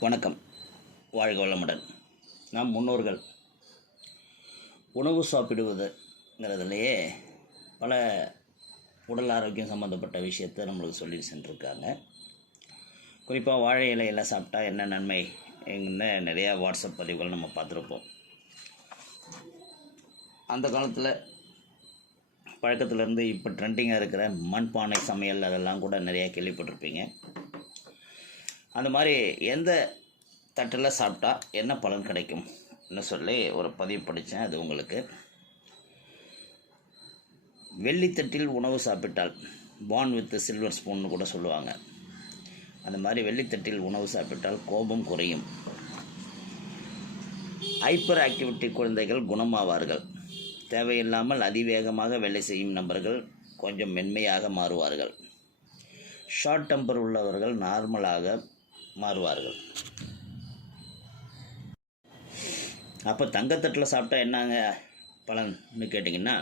வணக்கம். வாழ்க வளமுடன். நம் முன்னோர்கள் உணவு சாப்பிடுவதுங்கிறதுலையே பல உடல் ஆரோக்கியம் சம்மந்தப்பட்ட விஷயத்தை நம்மளுக்கு சொல்லி சென்றிருக்காங்க. குறிப்பாக வாழை இலையெல்லாம் சாப்பிட்டா என்ன நன்மை நிறையா வாட்ஸ்அப் பதிவுகள் நம்ம பார்த்துருப்போம். அந்த காலத்தில் பழக்கத்துலேருந்து இப்போ ட்ரெண்டிங்காக இருக்கிற மண்பானை சமையல் அதெல்லாம் கூட நிறையா கேள்விப்பட்டிருப்பீங்க. அந்த மாதிரி எந்த தட்டில் சாப்பிட்டா என்ன பலன் கிடைக்கும்னு சொல்லி ஒரு பதிவு படித்தேன் அது உங்களுக்கு. வெள்ளித்தட்டில் உணவு சாப்பிட்டால் பான் வித் சில்வர் ஸ்பூன்னு கூட சொல்லுவாங்க. அந்த மாதிரி வெள்ளித்தட்டில் உணவு சாப்பிட்டால் கோபம் குறையும். ஹைப்பர் ஆக்டிவிட்டி குழந்தைகள் குணமாவார்கள். தேவையில்லாமல் அதிவேகமாக வேலை செய்யும் நபர்கள் கொஞ்சம் மென்மையாக மாறுவார்கள். ஷார்ட் டெம்பர் உள்ளவர்கள் நார்மலாக மாறுவார்கள். அப்போ தங்கத்தட்டில் சாப்பிட்டா என்னங்க பலன்னு கேட்டிங்கன்னா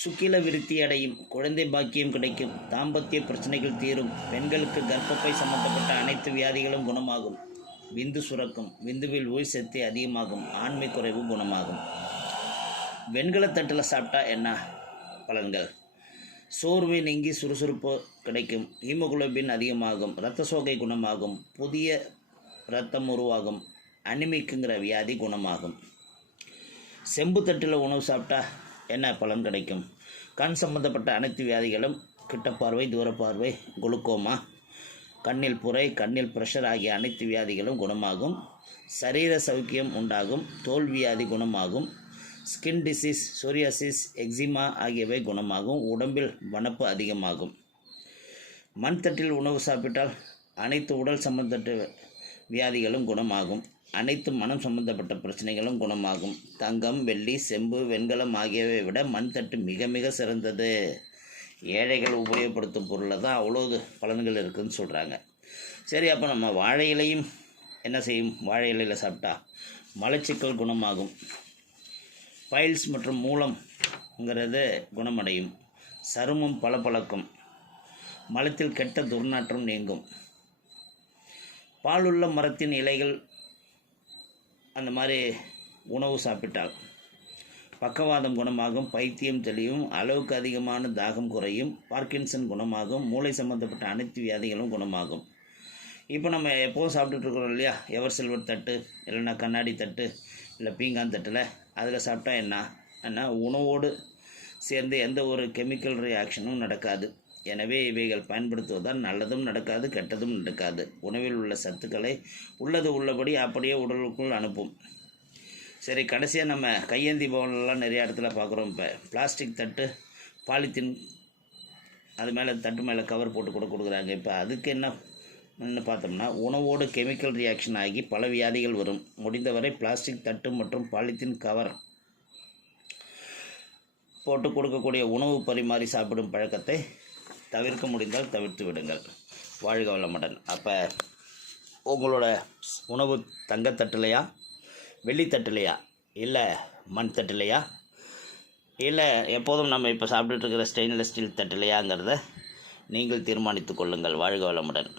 சுக்கில விருத்தி அடையும் குழந்தை பாக்கியம் கிடைக்கும் தாம்பத்திய பிரச்சனைகள் தீரும் பெண்களுக்கு கர்ப்பப்பை சம்பந்தப்பட்ட அனைத்து வியாதிகளும் குணமாகும். விந்து சுரக்கும் விந்துவில் உயிர் சக்தி அதிகமாகும் ஆண்மை குறைவு குணமாகும். வெண்கலத்தட்டில் சாப்பிட்டா என்ன பலன்கள்? சோர்வு நீங்கி சுறுசுறுப்பு கிடைக்கும். ஹீமோகுளோபின் அதிகமாகும் இரத்த சோகை குணமாகும் புதிய இரத்தம் உருவாகும் அனிமிக்குங்கிற வியாதி குணமாகும். செம்பு தட்டில் உணவு சாப்பிட்டா என்ன பலன் கிடைக்கும்? கண் சம்பந்தப்பட்ட அனைத்து வியாதிகளும் கிட்டப்பார்வை தூரப்பார்வை குளுக்கோமா கண்ணில் புரை கண்ணில் பிரஷர் ஆகிய அனைத்து வியாதிகளும் குணமாகும். சரீர சௌக்கியம் உண்டாகும் தோல்வியாதி குணமாகும். ஸ்கின் டிசீஸ் சோரியாசிஸ் எக்ஸிமா ஆகியவை குணமாகும். உடம்பில் வனப்பு அதிகமாகும். மண்தட்டில் உணவு சாப்பிட்டால் அனைத்து உடல் சம்பந்தப்பட்ட வியாதிகளும் குணமாகும். அனைத்து மனம் சம்பந்தப்பட்ட பிரச்சனைகளும் குணமாகும். தங்கம் வெள்ளி செம்பு வெண்கலம் ஆகியவை விட மண்தட்டு மிக மிக சிறந்தது. ஏழைகள் உபயோகப்படுத்தும் பொருளில் தான் அவ்வளோ பலன்கள் இருக்குதுன்னு சொல்கிறாங்க சரி அப்போ நம்ம வாழை இலையும் என்ன செய்யும்? வாழை இலையில் சாப்பிட்டா மலச்சிக்கல் குணமாகும். பைல்ஸ் மற்றும் மூலம்ங்கிறது குணமடையும். சருமம் பளபளக்கும் மலத்தில் கெட்ட துர்நாற்றம் நீங்கும். பாலுள்ள மரத்தின் இலைகள் அந்த மாதிரி உணவு சாப்பிட்டால் பக்கவாதம் குணமாகும் பைத்தியம் தெளியும் அளவுக்கு அதிகமான தாகம் குறையும் பார்க்கின்சன் குணமாகும் மூளை சம்பந்தப்பட்ட அனைத்து வியாதிகளும் குணமாகும். இப்போ நம்ம எப்போதும் சாப்பிட்டுட்ருக்குறோம் இல்லையா? எவர் சில்வர் தட்டு இல்லைன்னா கண்ணாடி தட்டு இல்லை பீங்கான் தட்டில் அதில் சாப்பிட்டா என்ன? என்ன உணவோடு சேர்ந்து எந்த ஒரு கெமிக்கல் ரியாக்ஷனும் நடக்காது. எனவே இவைகள் பயன்படுத்துவதால் நல்லதும் நடக்காது கெட்டதும் நடக்காது. உணவில் உள்ள சத்துக்களை உள்ளது உள்ளபடி அப்படியே உடலுக்குள் அனுப்பும். சரி கடைசியாக நம்ம கையேந்தி பவன்லாம் நிறைய இடத்துல பார்க்குறோம் இப்போ. பிளாஸ்டிக் தட்டு பாலித்தீன் அது மேலே தட்டு மேலே கவர் போட்டு கூட கொடுக்குறாங்க. இப்போ அதுக்கு என்ன என்ன பார்த்தோம்னா உணவோடு கெமிக்கல் ரியாக்ஷன் ஆகி பல வியாதிகள் வரும். முடிந்தவரை பிளாஸ்டிக் தட்டு மற்றும் பாலித்தீன் கவர் போட்டு கொடுக்கக்கூடிய உணவு பரிமாறி சாப்பிடும் பழக்கத்தை தவிர்க்க முடிந்தால் தவிர்த்து விடுங்கள். வாழ்க வளமுடன் அப்போ உங்களோட உணவு தங்கத்தட்டுலையா? வெள்ளித்தட்டுலையா? இல்லை மண் தட்டுலையா இல்லை எப்போதும் நம்ம இப்போ சாப்பிட்டுட்டு இருக்கிற ஸ்டெயின்லெஸ் ஸ்டீல் தட்டுலையாங்கிறத நீங்கள் தீர்மானித்து கொள்ளுங்கள். வாழ்க வளமுடன்